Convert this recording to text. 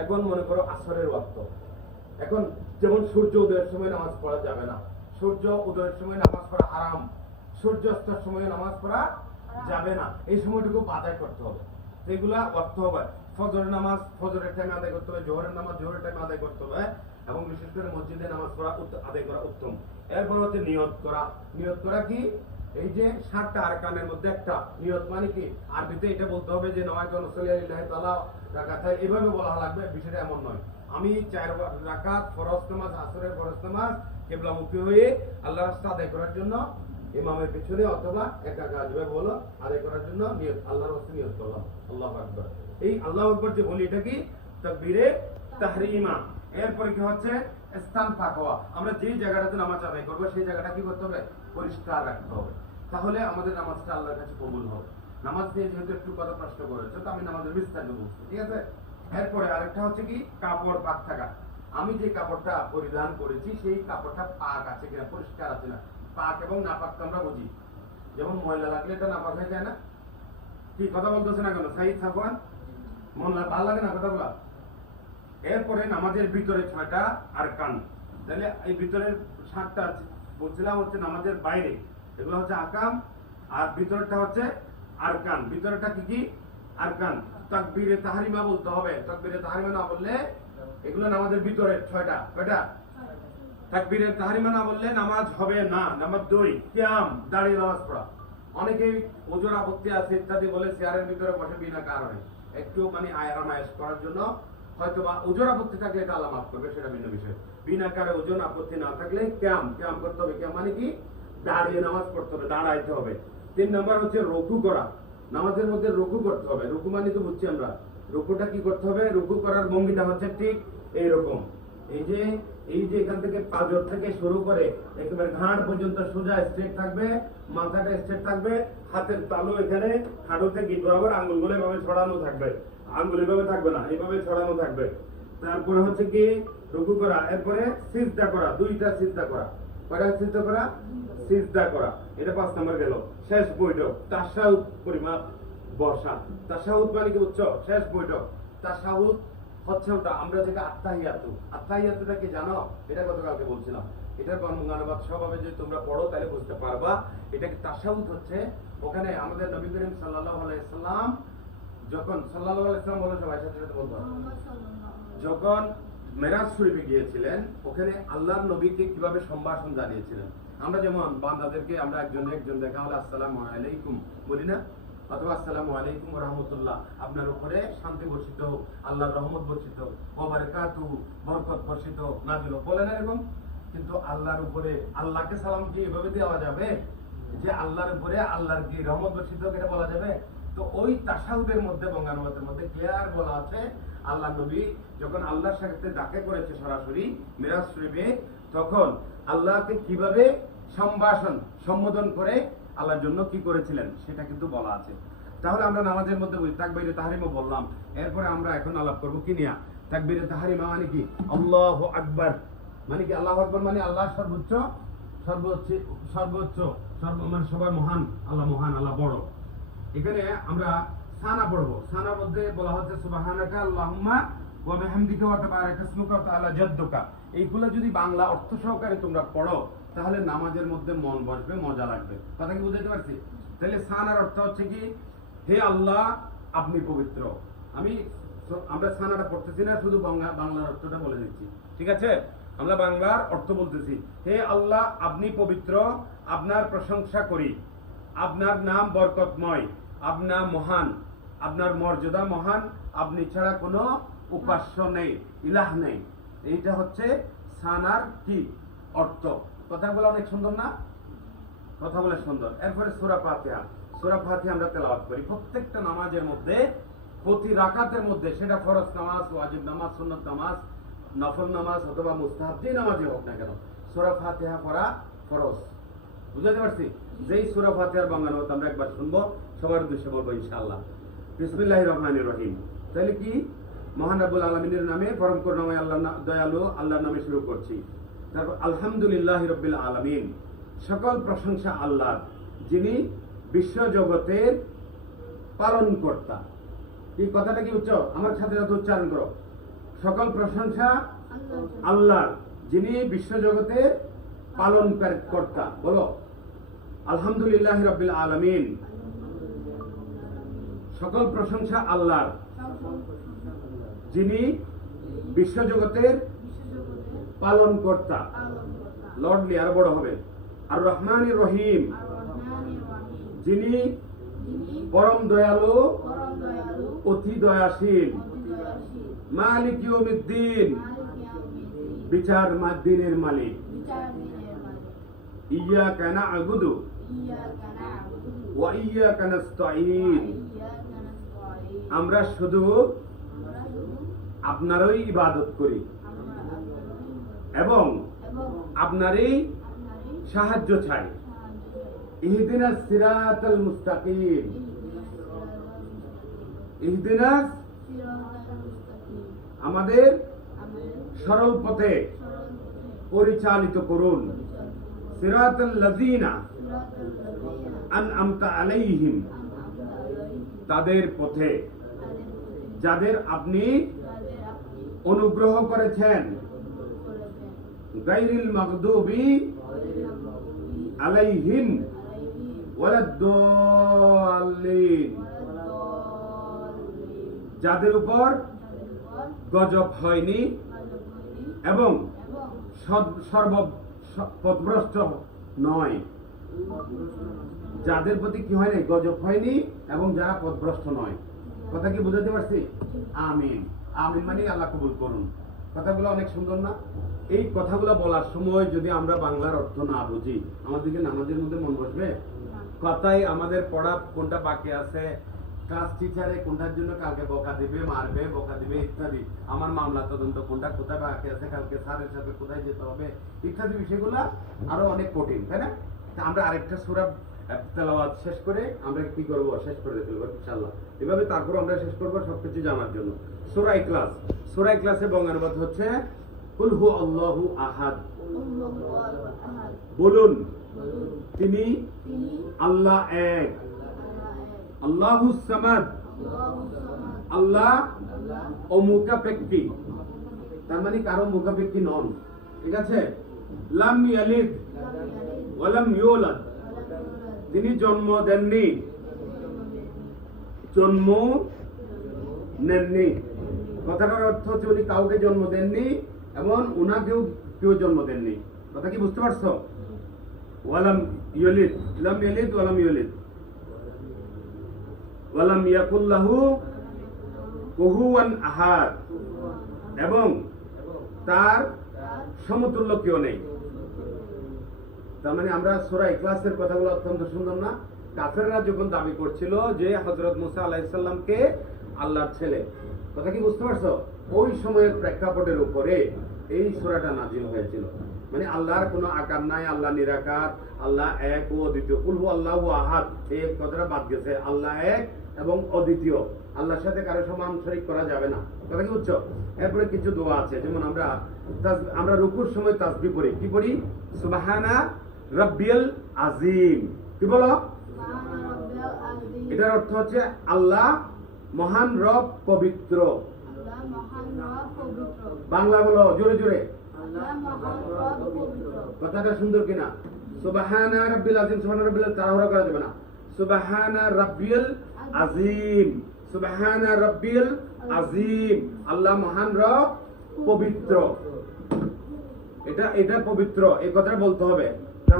এখন মনে করো আসরের ওয়াক্ত, এখন যেমন সূর্য উদয়ের সময় নামাজ পড়া যাবে না, সূর্য উদয়ের সময় নামাজ পড়া হারাম, সূর্য অস্তের সময় নামাজ পড়া যাবে না, এই সময়টুকু আদায় করতে হবে। এগুলা ওয়াক্ত হবে। ফজরের নামাজ ফজরের টাইমে আদায় করতে হবে, জোহরের নামাজ জোহরের টাইমে আদায় করতে হবে, এবং বিশেষ করে মসজিদে নামাজ পড়া আদায় করা উত্তম। এরপর হচ্ছে নিয়ত করা। নিয়ত করা কি? এই যে 7টা আরকানের মধ্যে একটা। নিয়ত মানে কি? আরবিতে এটা বলতে হবে যে নওয়াইতু আন-নুসাল্লি লিল্লাহি তাআলা রাকাতাইন, এভাবে বলা লাগবে, বিষয়টা এমন নয়। আমি 4 রাকাত ফরজ নামাজ, আসরের ফরজ নামাজ কিবলামুখী হয়ে আল্লাহর রাস্তা আদায় করার জন্য ইমামের পিছনে অথবা একা একা যেভাবে বলো আদায় করার জন্য নিয়ত, আল্লাহর রাস্তায় নিয়ত করলাম, আল্লাহু আকবার। এই আল্লাহু আকবার যে বলি এটা কি? তাকবীরে তাহরিমা। এরপরে কি হচ্ছে? স্থান পাক হওয়া। আমরা যে জায়গাটাতে নামাজ আদায় করবো সেই জায়গাটা কি করতে হবে? পরিষ্কার রাখতে হবে, তাহলে আমাদের নামাজটা আল্লাহর কাছে কবুল হবে। নামাজ নিয়ে যেহেতু একটু কথা প্রশ্ন করেছে, তো আমি নামাজের বিস্তারিত বলছি, ঠিক আছে? এরপরে আরেকটা হচ্ছে কি? কাপড় পাক থাকা। আমি যে কাপড়টা পরিধান করেছি সেই কাপড়টা পাক আছে কিনা, পরিষ্কার আছে না। পাক এবং নাপাক আমরা বুঝি, যেমন ময়লা লাগলে এটা নাপাক হয়ে যায় না? কি কথা বলতেছে না কেন সাইদ সাফওয়ান? মন ভালো লাগে না কথাগুলা? এরপরে নামাজের ভিতরে 6টা আরকান, তাহলে এই ভিতরের 7টা বলছিলাম হচ্ছে নামাজের বাইরে, এগুলো হচ্ছে আকাম, আর ভিতরটা হচ্ছে আরকান। ভিতরটা কি কি? আরকান। তাকবীরে তাহরিমা বলতে হবে, তাকবীরে তাহরিমা না বললে এগুলো নামাজের ভিতরে 6টা। কয়টা? তাকবীরে তাহরিমা না বললে নামাজ হবে না। নাম্বার 2 কিয়াম, দাঁড়িয়ে নামাজ পড়া। অনেকেই ওজোর আপত্তি আছে ইত্যাদি বলে চেয়ারের ভিতরে বসে বিনা কারণে, একটু মানে আরাম আয়েশ করার জন্য, হয়তো বা ওজোর আপত্তি থাকলে এটা আল্লাহ মাফ করবে, সেটা ভিন্ন বিষয়। বিনা কারে ওজন আপত্তি না থাকলে কিয়াম করতে হবে। কিয়াম মানে কি? দাঁড়িয়ে নামাজ পড়তে হবে, দাঁড়াইতে হবে। 3 নাম্বার হচ্ছে রুকু করা। নামাজের মধ্যে রুকু করতে হবে। রুকু মানে তো বুঝছি আমরা, রুকুটা কি করতে হবে? রুকু করার ভঙ্গিটা হচ্ছে ঠিক এইরকম, এই যে এখান থেকে পাঁজর থেকে শুরু করে একেবারে ঘাড় পর্যন্ত সোজা স্ট্রেট থাকবে, মাথাটা স্ট্রেট থাকবে, হাতের তালু এখানে হাঁটুতে গিট বরাবর, আঙ্গুলগুলো এভাবে ছড়ানো থাকবে, আঙ্গুল এভাবে থাকবে না, এইভাবে ছড়ানো থাকবে। তারপরে হচ্ছে কি? রুকু করা। এরপরে সিজদা করা, 2টা সিজদা করা। কয়টা সিজদা করা? সিজদা করা। এটা 5 নাম্বার গেল। শেষ বৈঠক, তাশাহুদ পরিমাপ বসা। তাশাহুদ মানে কি বুঝছো? শেষ বৈঠক। তাশাহুদ হচ্ছে ওটা আমরা যেটা আত্তাহিয়াতু। আত্তাহিয়াতুটা কি জানো? এটা গতকালকে বলছিলাম। এটার বর্ণনাবাদ স্বভাবে যদি তোমরা পড়ো তাহলে বুঝতে পারবা। এটাকে তাশাহুদ হচ্ছে, ওখানে আমাদের নবী করিম সাল্লাল্লাহু আলাইহি সাল্লাম যখন সাল্লাল্লাহু আলাইহি সাল্লাম বলে সবাই সাথে সাথে বলতে হবে, যখন মেরাজ শরীফে গিয়েছিলেন ওখানে আল্লাহর নবীকে কিভাবে সম্ভাষণ জানিয়েছিলেন। আমরা যেমন বান্দাদেরকে আমরা একজন দেখা হলে আসসালামু আলাইকুম বলি না, অথবা আসসালামু আলাইকুম ওয়া রাহমাতুল্লাহ, আপনার উপরে শান্তি বর্ষিত হোক, আল্লাহর রহমত বর্ষিত হোক, ওয়া বারাকাতুহু, বরকত বর্ষিত হোক, নাযিল হোক, বলেন এরকম। কিন্তু আল্লাহর উপরে আল্লাহকে সালাম কি এভাবে দেওয়া যাবে যে আল্লাহর উপরে আল্লাহর কি রহমত বর্ষিত হোক, এটা বলা যাবে? তো ওই তাশাহুদের মধ্যে বঙ্গানুবাদের মধ্যে ক্লিয়ার বলা আছে, আল্লাহ নবী যখন আল্লাহর সাথে দেখা করেছে সরাসরি মিরাজ শরীফে, তখন আল্লাহকে কিভাবে সম্বোধন করে আল্লাহর জন্য কি করেছিলেন সেটা কিন্তু বলা আছে। তাহলে আমরা নামাজের মধ্যে বলি তাকবীরে তাহরিমা বললাম। এরপরে আমরা এখন আলাপ করব কি নিয়া? তাকবীরে তাহরিমা মানে কি? আল্লাহু আকবার মানে কি? আল্লাহু আকবার মানে আল্লাহ সর্বোচ্চ, মানে সবার মহান, আল্লাহ মহান, আল্লাহ বড়। এখানে আমরা সানা পড়বো। সানার মধ্যে বলা হচ্ছে সুবহানাকা আল্লাহুম্মা ওয়া বিহামদিকা ওয়া তাবারাকা ইসমুকা ওয়া তাআলা জাদ্দুকা। এইগুলো যদি বাংলা অর্থ সহকারে তোমরা পড়ো তাহলে নামাজের মধ্যে মন বসবে, মজা লাগবে। কথা কি বুঝাতে পারছি? তাহলে সানার অর্থ হচ্ছে কি? হে আল্লাহ আপনি পবিত্র। আমরা সানাটা পড়তেছি না, শুধু বাংলার অর্থটা বলে দিচ্ছি, ঠিক আছে? আমরা বাংলার অর্থ বলতেছি। হে আল্লাহ আপনি পবিত্র, আপনার প্রশংসা করি, আপনার নাম বরকতময়, আপনার মহান, আপনার মর্যাদা মহান, আপনি ছাড়া কোনো উপাস্য নেই, ইলাহ নেই। এইটা হচ্ছে সানার কি অর্থ। কথাগুলো অনেক সুন্দর না? কথা বলে সুন্দর। এরপরে সূরা ফাতিহা। সূরা ফাতিহা আমরা তেলাওয়াত করি প্রত্যেকটা নামাজের মধ্যে, প্রতি রাকাতের মধ্যে, সেটা ফরজ নামাজ, ওয়াজিব নামাজ, সুন্নত নামাজ, নফল নামাজ অথবা মুস্তাহাব যে নামাজই হোক না কেন, সূরা ফাতিহা পড়া ফরজ। বুঝতে পারছি? যেই সূরা ফাতিহার বাংলানুবাদ আমরা একবার শুনবো, সবার উদ্দেশ্যে বলবো ইনশাআল্লাহ। বিসমিল্লাহির রহমানির রহিম। তাহলে কি? মহান রব্বুল আলামিনের নামে, পরম করুণাময় আল্লাহ দয়ালু আল্লাহর নামে শুরু করছি। তারপর আলহামদুলিল্লাহি রাব্বিল আলামিন, সকল প্রশংসা আল্লাহর, যিনি বিশ্ব জগতের পালনকর্তা। এই কথাটা কি উচ্চ? আমার সাথে সাথে উচ্চারণ করো। সকল প্রশংসা আল্লাহর, যিনি বিশ্বজগতের পালন কর্তা। বলো আলহামদুলিল্লাহ রাব্বিল আলামিন। সকল প্রশংসা আল্লাহর, যিনি বিশ্বজগতের পালন কর্তা। লর্ডলি আরো বড় হবে। আর রহমানির রহিম, যিনি পরম দয়ালু অতি দয়াশীল। মালিক ইয়াউমিদ্দিন, বিচার দিনের মালিক। ইয়্যাকা না'বুদু ওয়া ইয়্যাকা নাস্তাঈন, আমরা শুধু আপনারই ইবাদত করি এবং আপনারই সাহায্য চাই। ইহদিনাস সিরাতাল মুস্তাকিম, ইহদিনাস, আমাদের সরল পথে পরিচালিত করুন। সিরাতাল লাযিনা আনআমতা আলাইহিম, তাদের পথে যাদের আপনি অনুগ্রহ করেছেন। গায়রিল মাগদুবি আলাইহিম ওয়ালাদ-দাল্লিন, যাদের উপর গজব হয়নি এবং পথভ্রষ্ট নয়। যাদের প্রতি কি হয় নাই, গজব হয়নি এবং যারা পথভ্রষ্ট নয়। কথা কি বুঝাতে পারছি? আমিন। আমিন মানে আল্লাহ কবুল করুন। কথাগুলো অনেক সুন্দর না? এই কথাগুলো বলার সময় যদি আমরা বাংলার অর্থ না বুঝি, আমাদেরকে নামাজের মধ্যে মন বসবে? কথাই আমাদের পড়া কোনটা বাকি আছে, ক্লাস টিচারে কোনটার জন্য কালকে বকা দিবে, মারবে, বকা দিবে ইত্যাদি, আমার মামলা তদন্ত কোনটা কোথায় বাকি আছে, কালকে স্যারের সাথে কোথায় যেতে হবে ইত্যাদি বিষয়গুলো আরো অনেক কঠিন, তাই না? আমরা আরেকটা সূরা তেলাওয়াত শেষ করে আমরা কি করব, শেষ করে ফেলবো ইনশাআল্লাহ। এভাবে তারপর আমরা শেষ করব সবকিছু জানার জন্য। সূরা ইখলাস, সূরা ইখলাসের বঙ্গানুবাদ হচ্ছে কুল হু আল্লাহু আহাদ। বলুন তিনি আল্লাহ এক। আল্লাহুস সামাদ, আল্লাহ অমুখাপেক্ষী, তার মানে কারো মুখাপেক্ষী নন। ঠিক আছে? লাম ইয়ালিদ ওয়া লাম ইউলাদ, তিনি জন্ম দেননি, জন্ম নেননি। কথাটার অর্থ হচ্ছে উনি কাউকে জন্ম দেননি এবং উনাকেও কেউ জন্ম দেননি। কথা কি বুঝতে পারছো? ওয়ালাম ইউলিদ, লাম ইয়ালিদ ওয়ালাম ইউলিদ ওয়ালাম ইয়াকুল লাহু কুফুয়ান আহাদ, এবং তার সমতুল্য কেউ নেই। তার মানে আমরা সূরা ইখলাসের কথাগুলো অত্যন্ত সুন্দর না? কাফেররা যখন দাবি করছিল যে হযরত মুসা আলাইহিস সালামকে আল্লাহর ছেলে, কথা কি বুঝতে পারছো? ওই সময়ের প্রেক্ষাপটের উপরে এই সূরাটা নাযিল হয়েছিল। মানে আল্লাহর কোনো আকার নাই, আল্লাহ নিরাকার, আল্লাহ এক ও অদ্বিতীয়। কুল হু আল্লাহু আহাদ, এই কথাটা বাদ গেছে। আল্লাহ এক এবং অদ্বিতীয়, আল্লাহর সাথে কারো সমান শরীক করা যাবে না। কথা কি বুঝছো? এরপরে কিছু দোয়া আছে, যেমন আমরা রুকুর সময় তাসবিহ পড়ি। কি পড়ি? সুবহানা রাব্বিয়াল আযীম। কি বলো? এটার অর্থ হচ্ছে আল্লাহ মহান রব পবিত্র। বাংলা বলো জোরে জোরে, কথাটা সুন্দর কিনা? সুবহানা রাব্বিল আযীম, সুবহানা রাব্বিল, তাড়াহুড়া করা যাবে না। সুবহানা রাব্বিল আযীম, সুবহানা রাব্বিল আযীম, আল্লাহ মহান রব পবিত্র। এটা পবিত্র, এই কথাটা বলতে হবে।